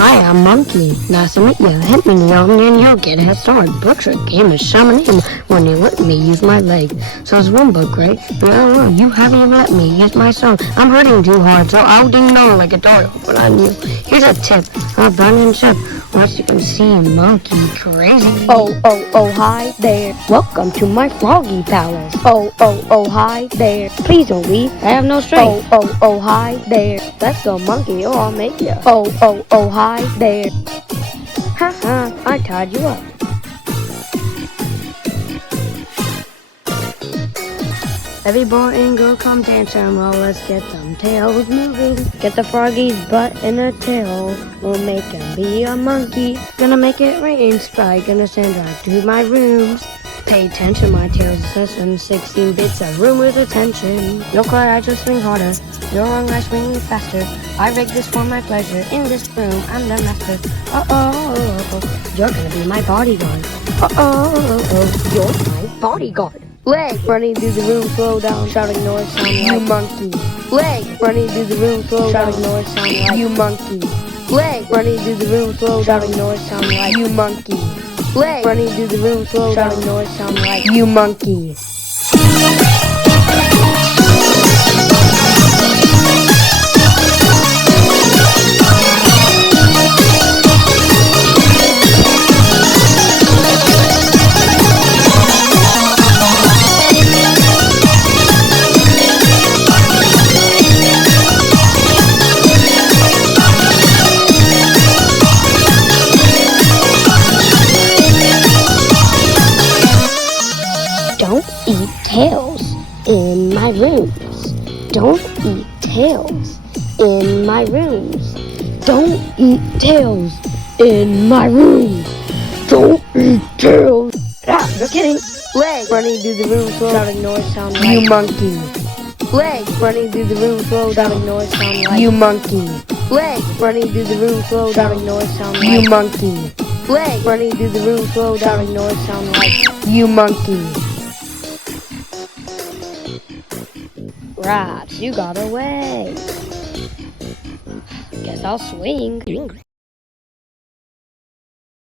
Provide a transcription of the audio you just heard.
Hi, I'm Monkey. Nice to meet you. Hit me in the arm and you'll get a head start. Berkshire game is shaman in when you let me use my leg. Sounds book, right? No, you haven't even let me use my song. I'm hurting too hard, so I'll ding dong like a dog. But on you. Here's a tip. I'll burn and chip. Once you can see Monkey crazy. Oh, hi there. Welcome to my froggy palace. Oh, hi there. Please don't leave. I have no strength. Oh, hi there. Let's go, monkey, or I'll make you. Oh, hi there. Ha ha, I tied you up. Every boy and girl come dance and well, let's get them tails moving. Get the froggy's butt in a tail. We'll make him be a monkey. Gonna make it rain, spy. Gonna send right to my rooms. Pay attention, my tail's a session. 16 bits of room with attention. You'll cry, I just swing harder. You're wrong, I swing faster. I rig this for my pleasure. In this room, I'm the master. You're gonna be my bodyguard. You're my bodyguard. Leg running through the room, slow down, shouting noise, sound like you monkey. Leg running through the room, slow down, shouting noise, sound like you monkey. Leg running through the room, slow down, shouting noise, sound like you monkey. Leg running through the room, slow down, shouting noise, sound like you monkey. Don't eat tails in my rooms. Don't eat tails in my rooms. Don't eat tails in my rooms. Don't eat tails. Just kidding. Leg running through the room, slow shouting noise, sound like you monkey. Leg running through the room, slow shouting noise, sound like you monkey. Leg running through the room, slow shouting noise, sound like you monkey. Leg running through the room, slow shouting noise, sound like you monkey. Right, you got away. Guess I'll swing.